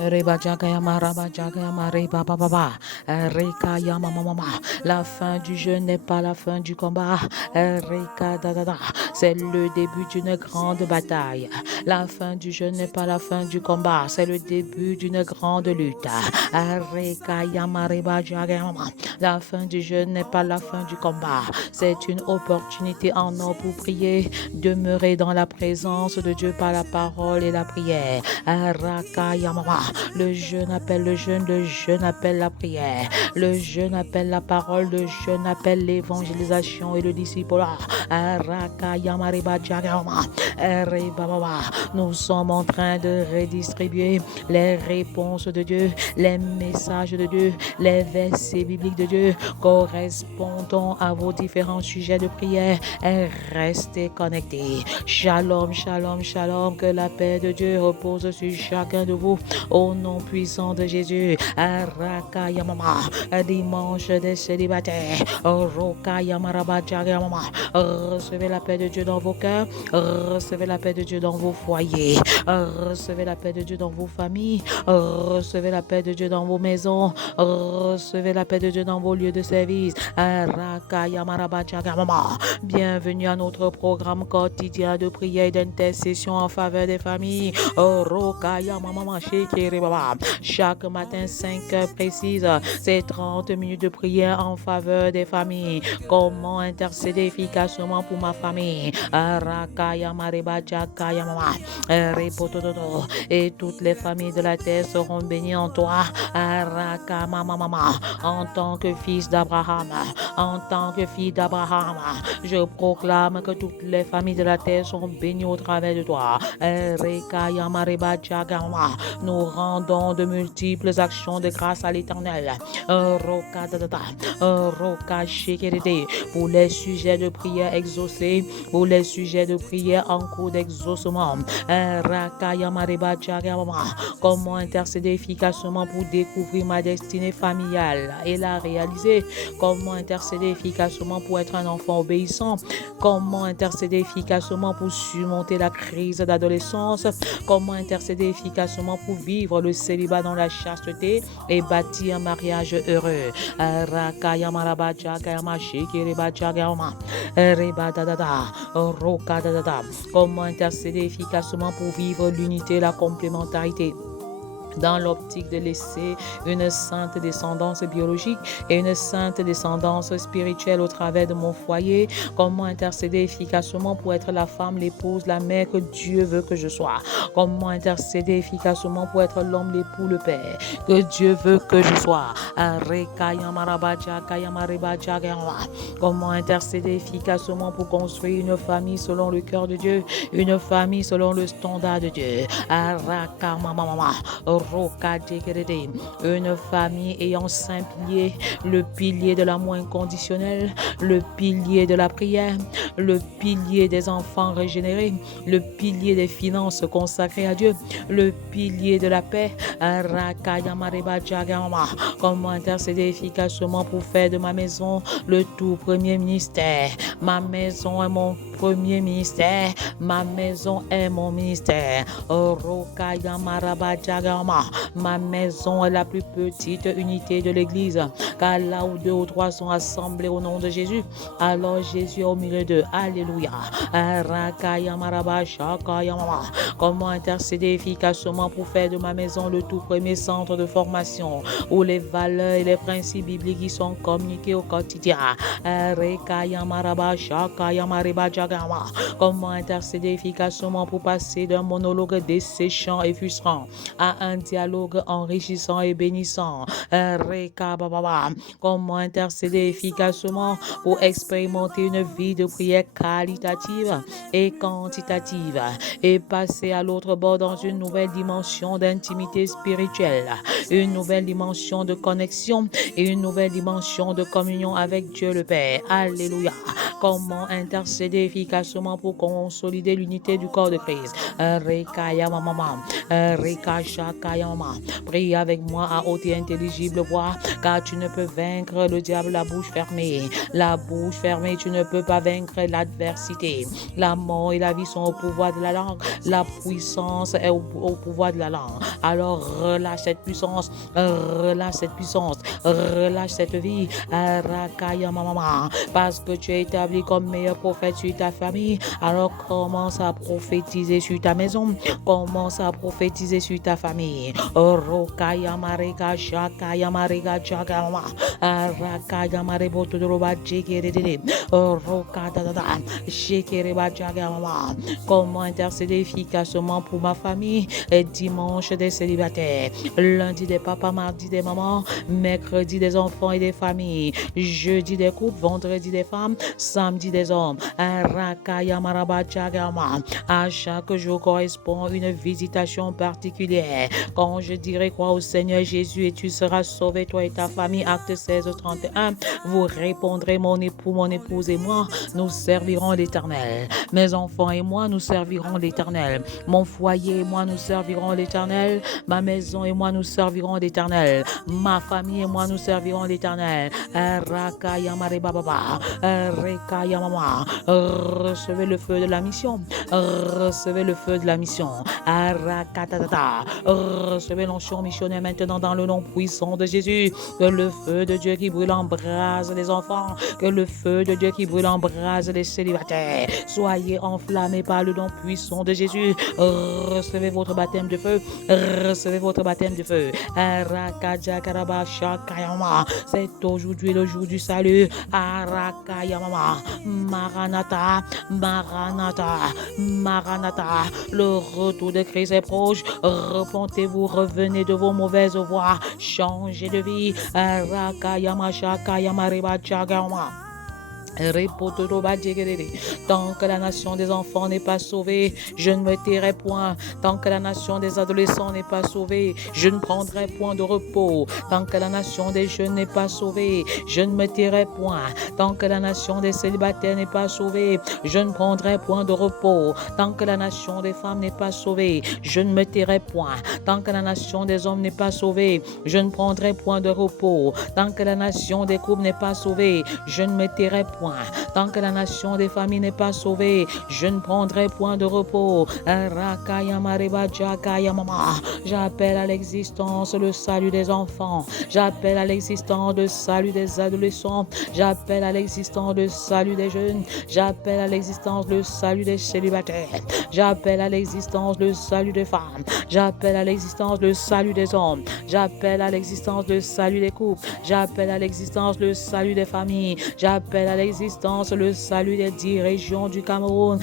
Reba Jagayama Raba Jagayama Reba Baba Reka Yama Mama. La fin du jeu n'est pas la fin du combat. Reka Dada. C'est le début d'une grande bataille. La fin du jeu n'est pas la fin du combat. C'est le début d'une grande lutte. Reka Yama Reba Jagayama. La fin du jeu n'est pas la fin du combat. C'est une opportunité en or pour prier. Demeurer dans la présence de Dieu par la parole et la prière. Raka Yamama. Le jeûne appelle le jeûne, le jeûne appelle la prière, le jeûne appelle la parole, le jeûne appelle l'évangélisation et le discipulat. Nous sommes en train de redistribuer les réponses de Dieu, les messages de Dieu, les versets bibliques de Dieu correspondant à vos différents sujets de prière. Restez connectés. Shalom, shalom, shalom. Que la paix de Dieu repose sur chacun de vous. Au nom puissant de Jésus, Raka Yamama, dimanche des célibataires, Roka Yamaraba Jagama, recevez la paix de Dieu dans vos cœurs, recevez la paix de Dieu dans vos foyers, recevez la paix de Dieu dans vos familles, recevez la paix de Dieu dans vos maisons, recevez la paix de Dieu dans vos lieux de service, Raka Yamaraba Jagama. Bienvenue à notre programme quotidien de prière et d'intercession en faveur des familles, Roka Yamama. Chaque matin, 5 heures précises, c'est 30 minutes de prière en faveur des familles. Comment intercéder efficacement pour ma famille? Et toutes les familles de la terre seront bénies en toi. En tant que fils d'Abraham, en tant que fille d'Abraham, je proclame que toutes les familles de la terre sont bénies au travers de toi. Nous rendons de multiples actions de grâce à l'Éternel. Pour les sujets de prière exaucés, pour les sujets de prière en cours d'exaucement. Comment intercéder efficacement pour découvrir ma destinée familiale et la réaliser? Comment intercéder efficacement pour être un enfant obéissant? Comment intercéder efficacement pour surmonter la crise d'adolescence? Comment intercéder efficacement pour vivre le célibat dans la chasteté et bâtir un mariage heureux? Comment intercéder efficacement pour vivre l'unité et la complémentarité? Dans l'optique de laisser une sainte descendance biologique et une sainte descendance spirituelle au travers de mon foyer. Comment intercéder efficacement pour être la femme, l'épouse, la mère que Dieu veut que je sois? Comment intercéder efficacement pour être l'homme, l'époux, le père que Dieu veut que je sois? Comment intercéder efficacement pour construire une famille selon le cœur de Dieu, une famille selon le standard de Dieu? Une famille ayant 5 piliers, le pilier de l'amour inconditionnel, le pilier de la prière, le pilier des enfants régénérés, le pilier des finances consacrées à Dieu, le pilier de la paix. Comment intercéder efficacement pour faire de ma maison le tout premier ministère? Ma maison est mon premier ministère, ma maison est mon ministère. Ma maison est la plus petite unité de l'église, car là où 2 ou 3 sont assemblés au nom de Jésus, alors Jésus est au milieu d'eux. Alléluia. Comment intercéder efficacement pour faire de ma maison le tout premier centre de formation où les valeurs et les principes bibliques y sont communiqués au quotidien? Comment intercéder efficacement pour passer d'un monologue desséchant et frustrant à un dialogue enrichissant et bénissant? Comment intercéder efficacement pour expérimenter une vie de prière qualitative et quantitative et passer à l'autre bord dans une nouvelle dimension d'intimité spirituelle, une nouvelle dimension de connexion et une nouvelle dimension de communion avec Dieu le Père? Alléluia. Comment intercéder efficacement pour consolider l'unité du corps de Christ. Rekaya maman, Rekashakaya maman. Prie avec moi à haute et intelligible voix, car tu ne peux vaincre le diable la bouche fermée. La bouche fermée, tu ne peux pas vaincre l'adversité. La mort et la vie sont au pouvoir de la langue. La puissance est au pouvoir de la langue. Alors relâche cette puissance, relâche cette puissance, relâche cette vie. Rakaya maman, parce que tu es établi comme meilleur prophète sur ta famille. Alors commence à prophétiser sur ta maison, commence à prophétiser sur ta famille. Rokaya mareka shakaya mareka chakama, Rakaya marebo tudroba jekere, Rokada shekereba chakama. Comment intercéder efficacement pour ma famille? Dimanche des célibataires, lundi des papas, mardi des mamans, mercredi des enfants et des familles, jeudi des couples, vendredi des femmes, samedi des hommes. À chaque jour correspond une visitation particulière. Quand je dirai crois au Seigneur Jésus et tu seras sauvé, toi et ta famille, acte 16:31, vous répondrez, mon époux, mon épouse et moi, nous servirons l'Éternel. Mes enfants et moi, nous servirons l'Éternel. Mon foyer et moi, nous servirons l'Éternel. Ma maison et moi, nous servirons l'Éternel. Ma famille et moi, nous servirons l'Éternel. Recevez le feu de la mission. Recevez le feu de la mission. Recevez l'onction missionnaire maintenant dans le nom puissant de Jésus. Que le feu de Dieu qui brûle embrase les enfants. Que le feu de Dieu qui brûle embrase les célibataires. Soyez enflammés par le don puissant de Jésus. Recevez votre baptême de feu. Recevez votre baptême de feu. C'est aujourd'hui le jour du salut. Maranatha, Maranatha, Maranatha. Le retour de Christ est proche. Repentez-vous, revenez de vos mauvaises voies. Changez de vie. Tant que la nation des enfants n'est pas sauvée, je ne me tairai point. Tant que la nation des adolescents n'est pas sauvée, je ne prendrai point de repos. Tant que la nation des jeunes n'est pas sauvée, je ne me tairai point. Tant que la nation des célibataires n'est pas sauvée, je ne prendrai point de repos. Tant que la nation des femmes n'est pas sauvée, je ne me tairai point. Tant que la nation des hommes n'est pas sauvée, je ne prendrai point de repos. Tant que la nation des couples n'est pas sauvée, je ne me tairai point. Tant que la nation des familles n'est pas sauvée, je ne prendrai point de repos. J'appelle à l'existence le salut des enfants. J'appelle à l'existence le salut des adolescents. J'appelle à l'existence le salut des jeunes. J'appelle à l'existence le salut des célibataires. J'appelle à l'existence le salut des femmes. J'appelle à l'existence le salut des hommes. J'appelle à l'existence le salut des couples. J'appelle à l'existence le salut des familles. J'appelle à l'existence le salut des 10 régions du Cameroun.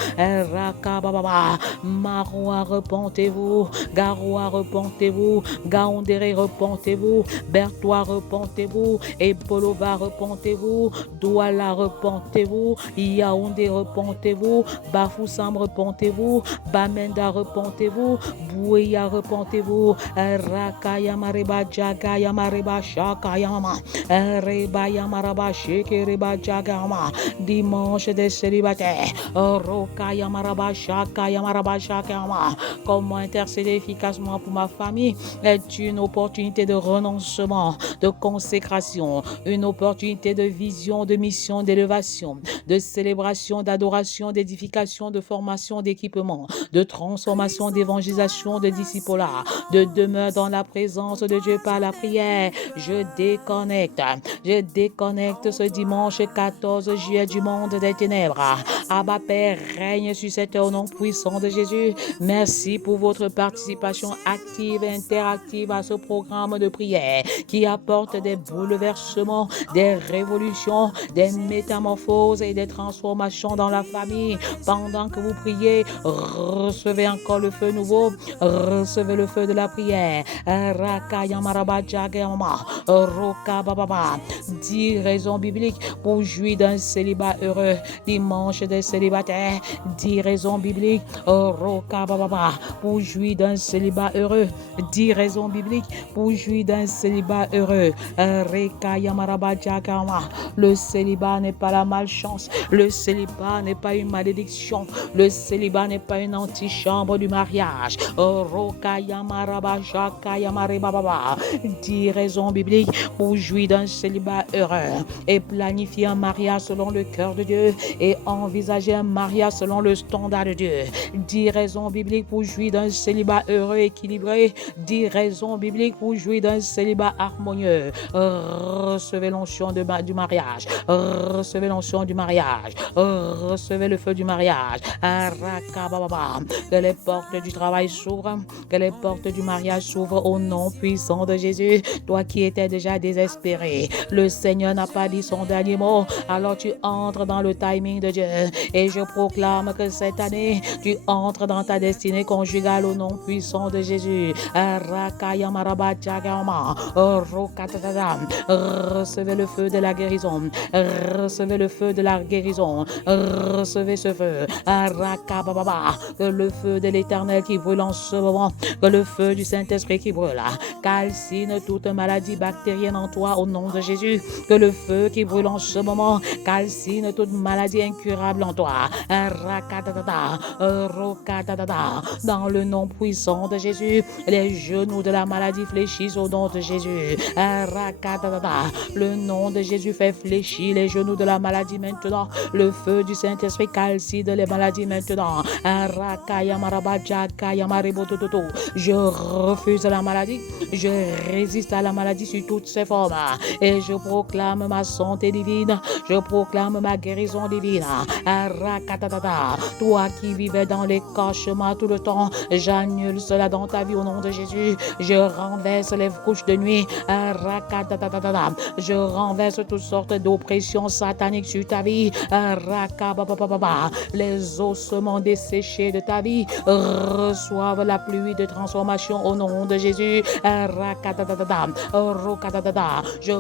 Maroua, repentez-vous. Garoua, repentez-vous. Gaoundéré, repentez-vous. Bertois, repentez-vous. Epolova, repentez-vous. Douala, repentez-vous. Yaoundé, repentez-vous. Bafoussam, repentez-vous. Bamenda, repentez-vous. Bouya, repentez-vous. Rakaya Mariba Jagaya Mariba Shakayama. Reba Maraba Shekereba Jagama. Dimanche des célibataires. Rokaya Maraba Shakaya Maraba Shakama. Comment intercéder efficacement pour ma famille est une opportunité de renoncement, de consécration, une opportunité de vision, de mission, d'élévation, de célébration, d'adoration, d'édification, de formation, d'équipement, de transformation, d'évangélisation, de discipulat, de demeure dans la présence de Dieu par la prière. Je déconnecte ce dimanche 14 juillet du monde des ténèbres. Abba Père, règne sur cette terre au nom puissant de Jésus. Merci pour votre participation active et interactive à ce programme de prière qui apporte des bouleversements, des révolutions, des métamorphoses et des transformations dans la famille. Pendant que vous priez, recevez encore le feu nouveau, recevez le feu de la prière. 10 raisons bibliques pour jouir d'un d'un célibat heureux. Dimanche des célibataires, 10 raisons bibliques. Roka Baba, pour jouir d'un célibat heureux. 10 raisons bibliques pour jouir d'un célibat heureux. Reka Yamaraba Jakama. Le célibat n'est pas la malchance. Le célibat n'est pas une malédiction. Le célibat n'est pas une antichambre du mariage. Roka Yamaraba Jaka Yamareba Baba. 10 raisons bibliques pour jouir d'un célibat heureux et planifier un mariage selon le cœur de Dieu et envisager un mariage selon le standard de Dieu. 10 raisons bibliques pour jouir d'un célibat heureux et équilibré. 10 raisons bibliques pour jouir d'un célibat harmonieux. Recevez l'onction du mariage. Recevez l'onction du mariage. Recevez le feu du mariage. Que les portes du travail s'ouvrent. Que les portes du mariage s'ouvrent au nom puissant de Jésus. Toi qui étais déjà désespéré, le Seigneur n'a pas dit son dernier mot. Alors tu entres dans le timing de Dieu. Et je proclame que cette année, tu entres dans ta destinée conjugale au nom puissant de Jésus. Recevez le feu de la guérison. Recevez le feu de la guérison. Recevez ce feu. Que le feu de l'Éternel qui brûle en ce moment. Que le feu du Saint-Esprit qui brûle. Calcine toute maladie bactérienne en toi au nom de Jésus. Que le feu qui brûle en ce moment calcine toute maladie incurable en toi. Dans le nom puissant de Jésus, les genoux de la maladie fléchissent au nom de Jésus. Le nom de Jésus fait fléchir les genoux de la maladie maintenant. Le feu du Saint-Esprit calcine les maladies maintenant. Je refuse la maladie. Je résiste à la maladie sur toutes ses formes. Et je proclame ma santé divine. Je proclame ma guérison divine. Toi qui vivais dans les cauchemars tout le temps, j'annule cela dans ta vie au nom de Jésus. Je renverse les couches de nuit. Je renverse toutes sortes d'oppressions sataniques sur ta vie. Les ossements desséchés de ta vie reçoivent la pluie de transformation au nom de Jésus. Je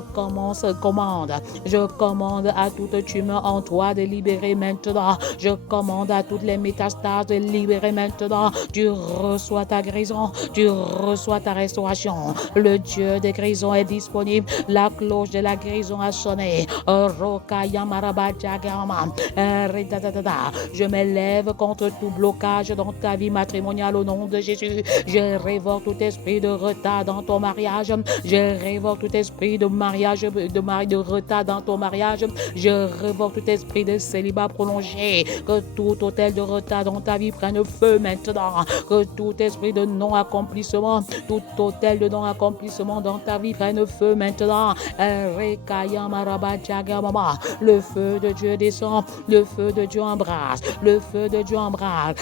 commande à toute tumeur en toi de libérer maintenant. Je commande à toutes les métastases de libérer maintenant. Tu reçois ta guérison. Tu reçois ta restauration. Le Dieu des guérisons est disponible. La cloche de la guérison a sonné. Je m'élève contre tout blocage dans ta vie matrimoniale au nom de Jésus. Je révoque tout esprit de retard dans ton mariage. Je révoque tout esprit de mariage, de retard dans ton mariage. Je révoque tout esprit de célibat prolongé. Que tout hôtel de retard dans ta vie prenne feu maintenant. Que tout esprit de non-accomplissement, tout hôtel de non-accomplissement dans ta vie prenne feu maintenant. Le feu de Dieu descend. Le feu de Dieu embrasse. Le feu de Dieu embrasse.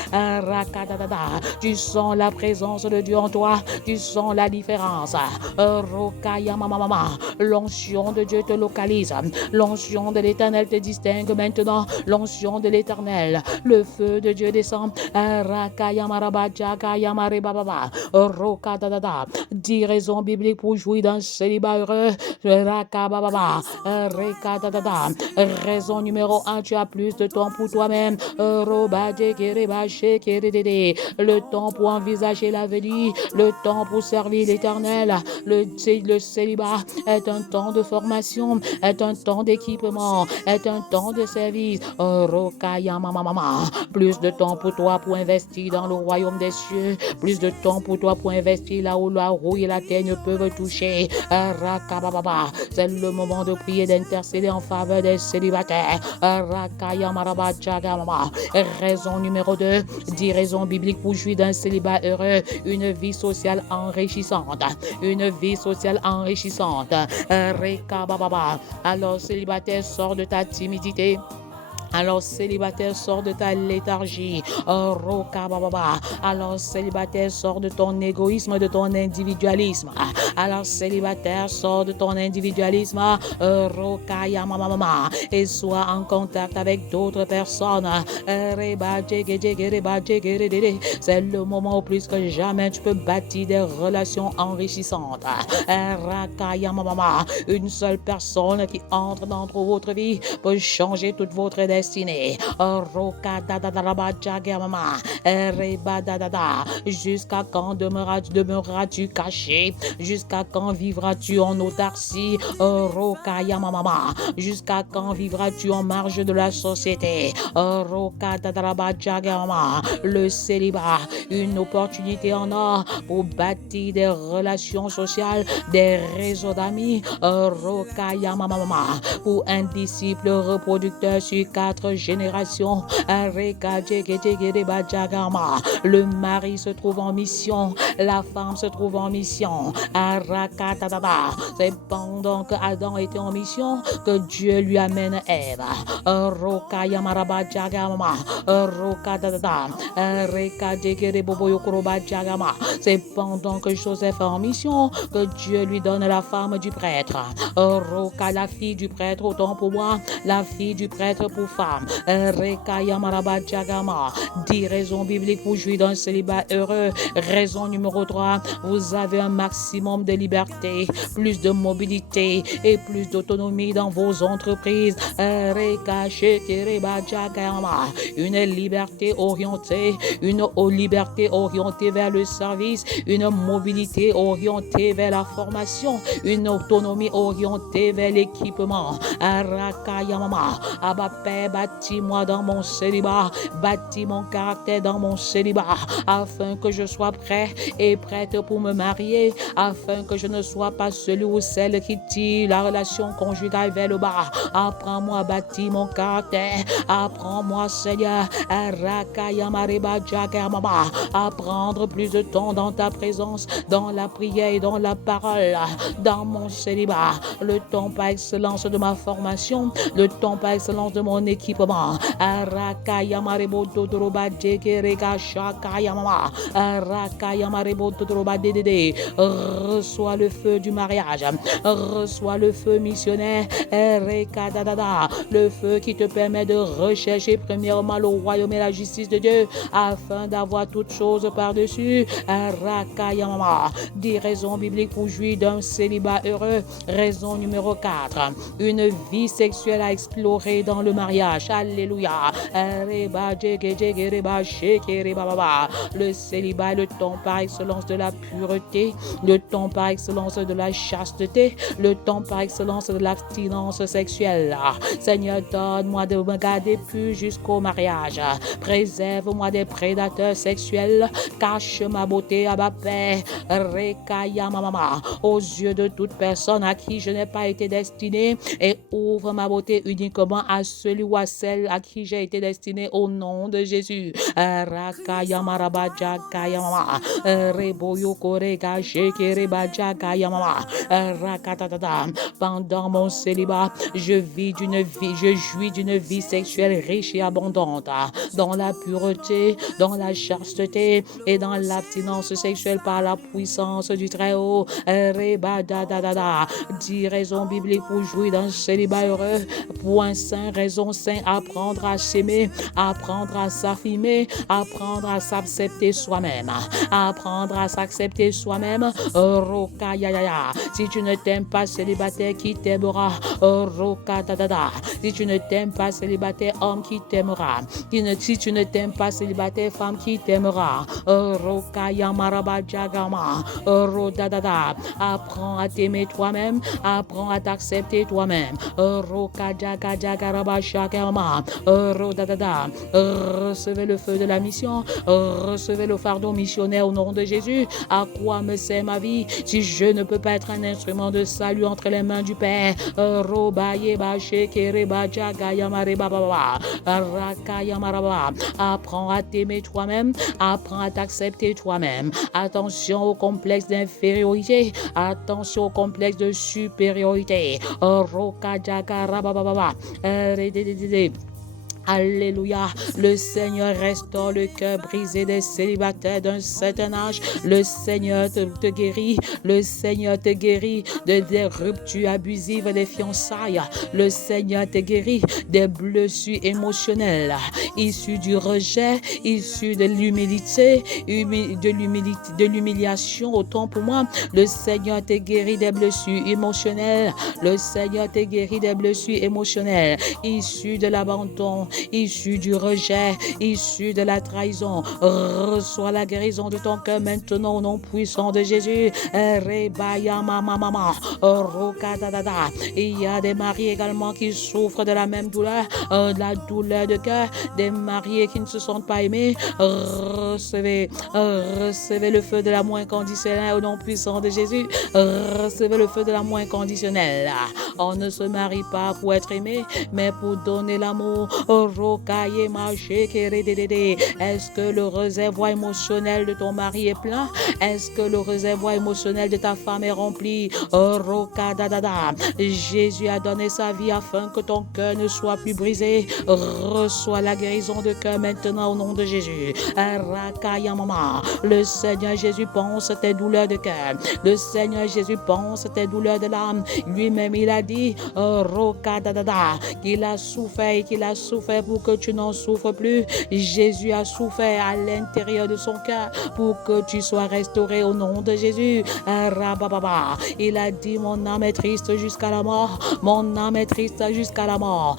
Tu sens la présence de Dieu en toi. Tu sens la différence. L'onction de Dieu te localise. L'onction de l'Éternel te distingue maintenant. L'onction de l'Éternel. Le feu de Dieu descend. 10 raisons bibliques pour jouir d'un célibat heureux. Raison numéro 1, tu as plus de temps pour toi-même. Le temps pour envisager l'avenir. Le temps pour servir l'Éternel. Le célibat est un temps de formation, est un temps d'équipement, est un temps de service. Plus de temps pour toi pour investir dans le royaume des cieux. Plus de temps pour toi pour investir là où la roue et la terre ne peuvent toucher. C'est le moment de prier, d'intercéder en faveur des célibataires. Raison numéro 2, 10 raisons bibliques pour jouir d'un célibat heureux. Une vie sociale enrichissante. Une vie sociale enrichissante. Alors célibataire, sors de ta timidité. Alors célibataire, sors de ta léthargie. Roka baba. Alors célibataire, sors de ton égoïsme, de ton individualisme. Alors célibataire, sors de ton individualisme. Roka ya mama. Et sois en contact avec d'autres personnes. C'est le moment où plus que jamais tu peux bâtir des relations enrichissantes. Raka ya mama. Une seule personne qui entre dans votre vie peut changer toute votre destinée. Jusqu'à quand demeureras-tu caché? Jusqu'à quand vivras-tu en autarcie? Jusqu'à quand vivras-tu en marge de la société? Le célibat, une opportunité en or pour bâtir des relations sociales, des réseaux d'amis. Pour un disciple reproducteur sur 4 générations. Le mari se trouve en mission, la femme se trouve en mission. C'est pendant que Adam était en mission que Dieu lui amène Ève. C'est pendant que Joseph est en mission que Dieu lui donne la femme du prêtre. La fille du prêtre, autant pour moi, la fille du prêtre pour femme. 10 raisons bibliques pour jouir d'un célibat heureux. Raison numéro 3, vous avez un maximum de liberté, plus de mobilité et plus d'autonomie dans vos entreprises. Une liberté orientée, vers le service, une mobilité orientée vers la formation, une autonomie orientée vers l'équipement. Père, bâtis-moi dans mon célibat, bâtis mon caractère dans mon célibat, afin que je sois prêt et prête pour me marier, afin que je ne sois pas celui ou celle qui tire la relation conjugale vers le bas. Apprends-moi à bâtir mon caractère, apprends-moi, Seigneur, à prendre plus de temps dans ta présence, dans la prière et dans la parole, dans mon célibat, le temps par excellence de ma formation, le temps par excellence de mon équipement. Reçois le feu du mariage, reçois le feu missionnaire, le feu qui te permet de rechercher premièrement le royaume et la justice de Dieu afin d'avoir toutes choses par-dessus. 10 raisons bibliques pour jouir d'un célibat heureux. Raison numéro 4, une vie sexuelle à explorer dans le mariage. Alléluia. Le célibat est le temps par excellence de la pureté, le temps par excellence de la chasteté, le temps par excellence de l'abstinence sexuelle. Seigneur, donne-moi de me garder pur jusqu'au mariage. Préserve-moi des prédateurs sexuels. Cache ma beauté à ma paix. Aux yeux de toute personne à qui je n'ai pas été destiné, et ouvre ma beauté uniquement à celui ou à celle à qui j'ai été destiné au nom de Jésus. Pendant mon célibat, je jouis d'une vie sexuelle riche et abondante, dans la pureté, dans la chasteté et dans l'abstinence sexuelle par la puissance du Très-Haut. 10 raisons bibliques pour jouir d'un célibat heureux. Point 5, raison 5, apprendre à s'aimer, apprendre à s'affirmer, apprendre à s'accepter soi-même, apprendre à s'accepter soi-même. Si tu ne t'aimes pas célibataire, qui t'aimera? Si tu ne t'aimes pas célibataire, homme, qui t'aimera? Si tu ne t'aimes pas célibataire, femme, qui t'aimera? Apprends à t'aimer toi-même, apprends à t'accepter toi-même. Recevez le feu de la mission, recevez le fardeau missionnaire au nom de Jésus. À quoi me sert ma vie si je ne peux pas être un instrument de salut entre les mains du Père? Apprends à t'aimer toi-même, apprends à t'accepter toi-même. Attention au complexe d'infériorité, attention au complexe de supériorité. Alléluia. Le Seigneur restaure le cœur brisé des célibataires d'un certain âge. Le Seigneur te guérit. Le Seigneur te guérit des ruptures abusives des fiançailles. Le Seigneur te guérit des blessures émotionnelles issues du rejet, issues de l'humilité, de l'humiliation. Autant pour moi, le Seigneur te guérit des blessures émotionnelles. Le Seigneur te guérit des blessures émotionnelles issues de l'abandon, issu du rejet, issu de la trahison. Reçois la guérison de ton cœur maintenant au nom puissant de Jésus. Il y a des maris également qui souffrent de la même douleur, la douleur de cœur, des mariés qui ne se sentent pas aimés. Recevez le feu de l'amour inconditionnel au nom puissant de Jésus. Recevez le feu de l'amour inconditionnel. On ne se marie pas pour être aimé, mais pour donner l'amour. Est-ce que le réservoir émotionnel de ton mari est plein? Est-ce que le réservoir émotionnel de ta femme est rempli? Jésus a donné sa vie afin que ton cœur ne soit plus brisé. Reçois la guérison de cœur maintenant au nom de Jésus. Le Seigneur Jésus pense tes douleurs de cœur. Le Seigneur Jésus pense tes douleurs de l'âme. Lui-même il a dit qu'il a souffert et qu'il a souffert pour que tu n'en souffres plus. Jésus a souffert à l'intérieur de son cœur pour que tu sois restauré au nom de Jésus. Il a dit mon âme est triste jusqu'à la mort. Mon âme est triste jusqu'à la mort.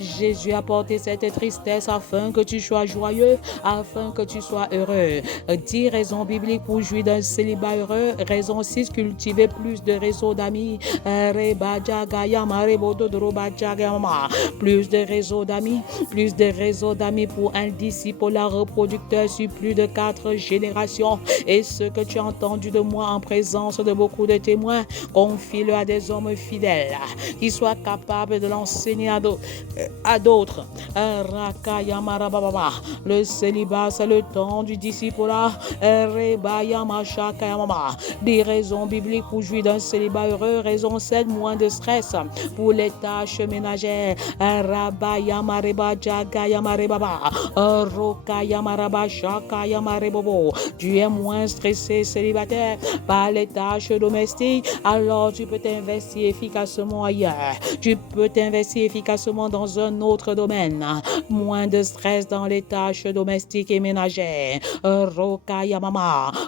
Jésus a porté cette tristesse afin que tu sois joyeux, afin que tu sois heureux. 10 raisons bibliques pour jouir d'un célibat heureux. Raison 6, cultiver plus de réseaux d'amis. Plus de réseaux d'amis, plus de réseaux d'amis pour un disciple reproducteur sur plus de 4 générations. Et ce que tu as entendu de moi en présence de beaucoup de témoins, confie-le à des hommes fidèles qui soient capables de l'enseigner à d'autres. Le célibat, c'est le temps du discipulat. Des raisons bibliques pour jouir d'un célibat heureux. Raison 7, moins de stress pour les tâches ménagères. Tu es moins stressé célibataire par les tâches domestiques, alors tu peux t'investir efficacement ailleurs. Tu peux t'investir efficacement dans un autre domaine. Moins de stress dans les tâches domestiques et ménagères.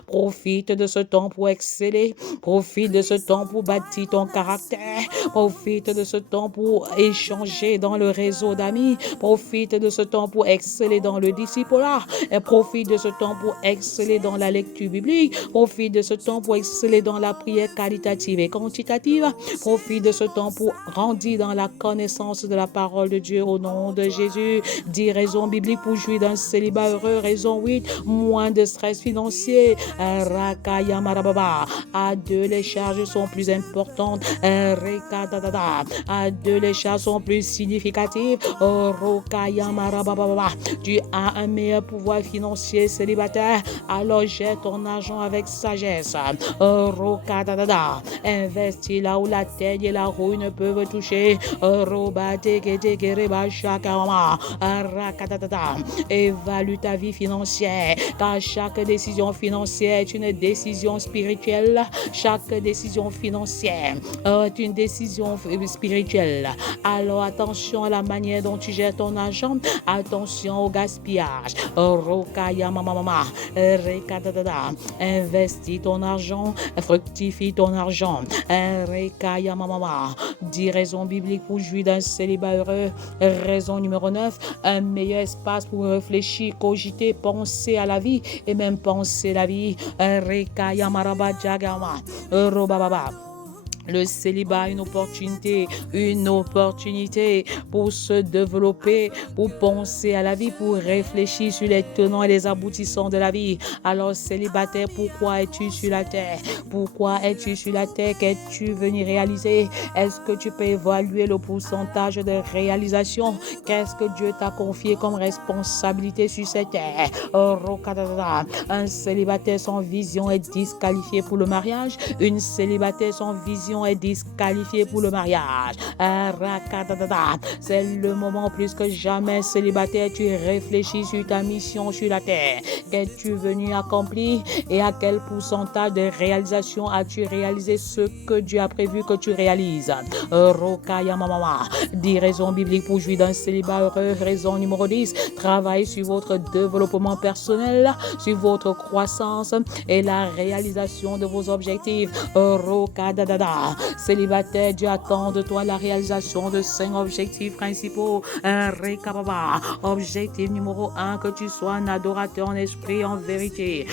Profite de ce temps pour exceller. Profite de ce temps pour bâtir ton caractère. Profite de ce temps pour échanger dans le réseau d'amis. Profite de ce temps pour exceller dans le discipulat. Et profite de ce temps pour exceller dans la lecture biblique. Profite de ce temps pour exceller dans la prière qualitative et quantitative. Profite de ce temps pour grandir dans la connaissance de la parole de Dieu au nom de Jésus. 10 raisons bibliques pour jouir d'un célibat heureux. Raison 8, moins de stress financier. À 2, les charges sont plus importantes. À 2, les charges sont plus significatives. Tu as un meilleur pouvoir financier célibataire, alors gère ton argent avec sagesse. Investis là où la teigne et la rouille ne peuvent toucher. Évalue ta vie financière, car chaque décision financière est une décision spirituelle. Chaque décision financière est une décision spirituelle. Alors attention à la manière dont tu gères ton argent. Attention au gaspillage. Investis ton argent, fructifie ton argent. 10 raisons bibliques pour jouir d'un célibat heureux. Raison numéro 9, un meilleur espace pour réfléchir, cogiter, penser à la vie et même penser la vie. Le célibat, une opportunité pour se développer, pour penser à la vie, pour réfléchir sur les tenants et les aboutissants de la vie. Alors, célibataire, pourquoi es-tu sur la terre? Pourquoi es-tu sur la terre? Qu'es-tu venu réaliser? Est-ce que tu peux évaluer le pourcentage de réalisation? Qu'est-ce que Dieu t'a confié comme responsabilité sur cette terre? Un célibataire sans vision est disqualifié pour le mariage. Une célibataire sans vision vision est disqualifiée pour le mariage. C'est le moment plus que jamais célibataire, tu réfléchis sur ta mission sur la terre. Qu'es-tu venu accomplir et à quel pourcentage de réalisation as-tu réalisé ce que Dieu a prévu que tu réalises? Rokaya Mama, 10 raisons bibliques pour jouir d'un célibat heureux. Raison numéro 10, travaille sur votre développement personnel, sur votre croissance et la réalisation de vos objectifs. Rokadadada, célibataire, Dieu attend de toi la réalisation de 5 objectifs principaux. Rekababa, objectif numéro 1, que tu sois un adorateur en esprit, en vérité.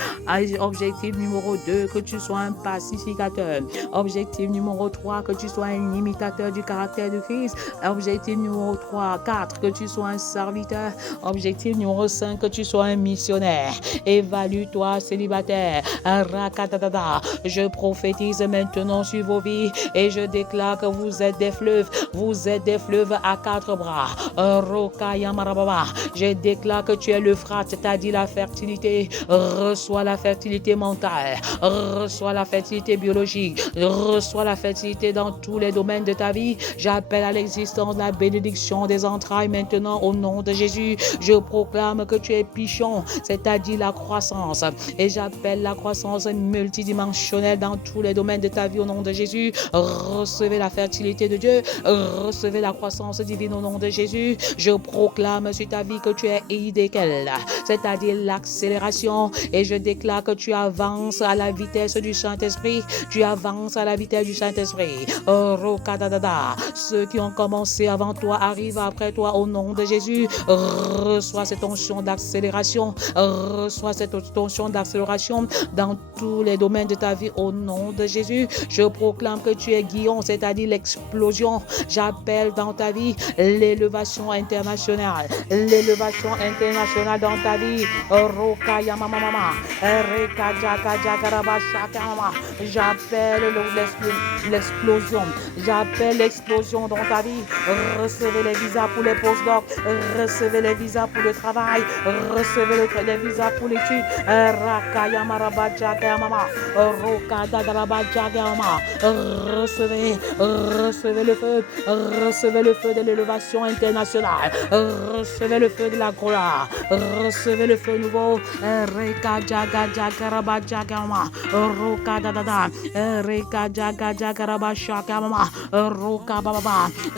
Objectif numéro 2, que tu sois un pacificateur. Objectif numéro 3, que tu sois un imitateur du caractère de Christ. Objectif numéro 4, que tu sois un serviteur. Objectif numéro 5, que tu sois un missionnaire. Évalue-toi, célibataire. Rakatata. Je prophétise maintenant sur vos vies et je déclare que vous êtes des fleuves. Vous êtes des fleuves à 4 bras. Rokayamarababa. Je déclare que tu es l'Euphrate, c'est-à-dire la fertilité. Reçois la fertilité mentale. Reçois la fertilité biologique. Reçois la fertilité dans tous les domaines de ta vie. J'appelle à l'existence la bénédiction des entrailles maintenant au nom de Jésus. Je proclame que tu es pichon, c'est-à-dire la croissance. Et j'appelle la croissance multidimensionnelle dans tous les domaines de ta vie au nom de Jésus. Recevez la fertilité de Dieu. Recevez la croissance divine au nom de Jésus. Je proclame sur ta vie que tu es idéal, c'est-à-dire l'accélération. Et je déclare que tu avances à la vitesse du Saint-Esprit. Tu avances à la vitesse du Saint-Esprit. Rokadadada. Ceux qui ont commencé avant toi arrivent après toi au nom de Jésus. Reçois cette onction d'accélération. Reçois cette onction d'accélération dans tous les domaines de ta vie au nom de Jésus. Je proclame que tu es Guillaume, c'est-à-dire l'explosion. J'appelle dans ta vie l'élévation internationale. L'élévation internationale dans ta vie. J'appelle l'explosion. J'appelle l'explosion dans ta vie. Recevez les visas pour les postdocs. Recevez les visas pour le travail. Recevez les visas pour l'étude. Recevez le feu. Recevez le feu de l'élévation internationale. Recevez le feu de la gloire. Recevez le feu nouveau.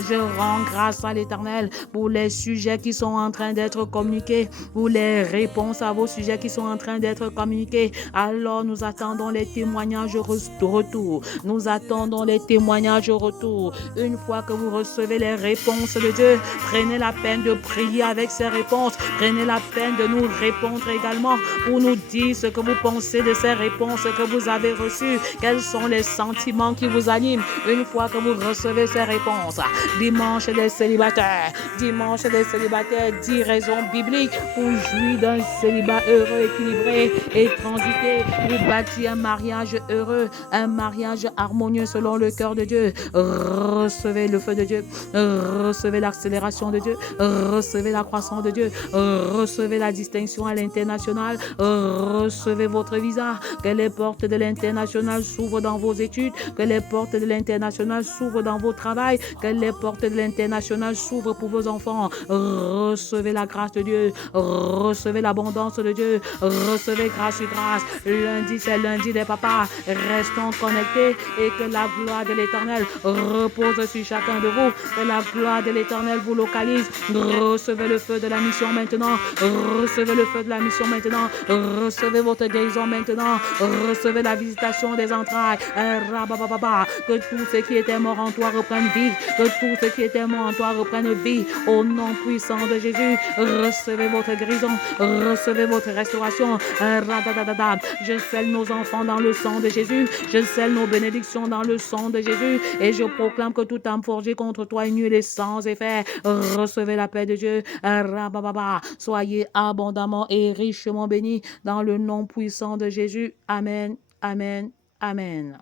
Je rends grâce à l'Éternel pour les sujets qui sont en train d'être communiqués, pour les réponses à vos sujets qui sont en train d'être communiqués. Alors nous attendons les témoignages au retour. Nous attendons les témoignages au retour. Une fois que vous recevez les réponses de Dieu, prenez la peine de prier avec ces réponses. Prenez la peine de nous répondre également pour nous dire ce que vous pensez de ces réponses que vous avez reçues. Quels sont les sentiments qui vous animent une fois que vous recevez ces réponses. Dimanche des célibataires. Dimanche des célibataires, 10 raisons bibliques pour jouir d'un célibat heureux, équilibré et transité, pour bâtir un mariage heureux, un mariage harmonieux selon le cœur de Dieu. Recevez le feu de Dieu. Recevez l'accélération de Dieu. Recevez la croissance de Dieu. Recevez la distinction à l'international. Recevez votre visa. Que les portes de l'international s'ouvrent dans vos études. Que les portes de l'international s'ouvrent dans vos travail. Que les portes de l'international s'ouvrent pour vos enfants. Recevez la grâce de Dieu. Recevez l'abondance de Dieu. Recevez grâce sur grâce. Lundi, c'est lundi des papas. Restons connectés et que la gloire de l'Éternel repose sur chacun de vous. Que la gloire de l'Éternel vous localise. Recevez le feu de la mission maintenant. Recevez le feu de la mission maintenant. Recevez votre guérison maintenant. Recevez la visitation des entrailles. Que tout ce qui était mort en toi reprenne vie. Que tout ce qui était mort en toi reprenne vie. Au nom puissant de Jésus, recevez votre guérison. Recevez votre restauration. Je scelle nos enfants dans le sang de Jésus. Je scelle nos bénédictions dans le sang de Jésus. Et je proclame que toute âme forgée contre toi est nulle et sans effet. Recevez la paix de Dieu. Soyez abondamment et richement bénis dans le nom puissant de Jésus. Amen, amen, amen.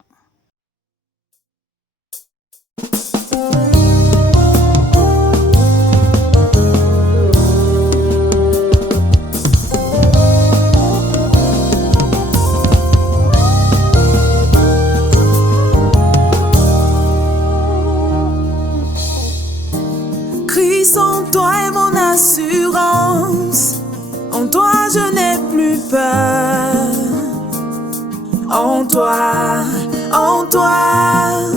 En toi,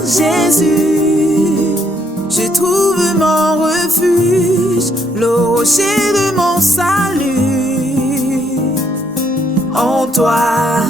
Jésus, je trouve mon refuge, le rocher de mon salut. En toi,